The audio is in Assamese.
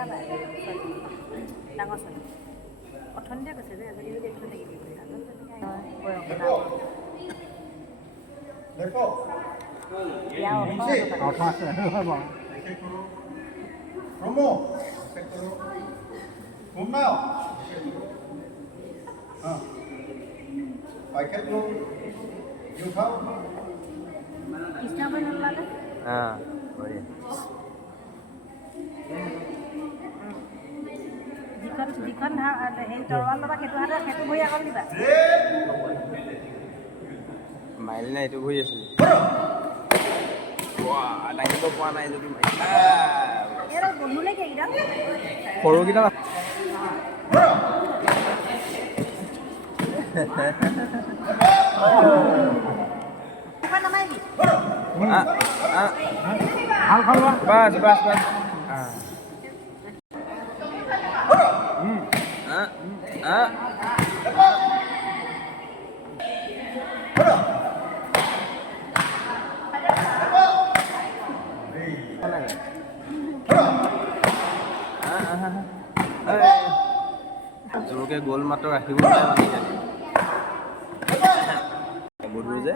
বেয়া পায় ডাঙৰ ছোৱালী অথনিতে কৈছে যে এজনী বুলি দেখি থাকিবি কৃষ্ণ কৰি নলালে যিখন হেৰি তৰোৱাল ল'বা সেইটো হাতে সেইটো ভৰি আগত দিবা মাৰিলে নাই এইটো ভৰি আছিল দাঙিব পৰা নাই যদি সৰুকেইটা বাস বাস বাস জোৰকে গ'ল মাত্ৰ ৰাখিব নোৱাৰে মানে গধুৰ যে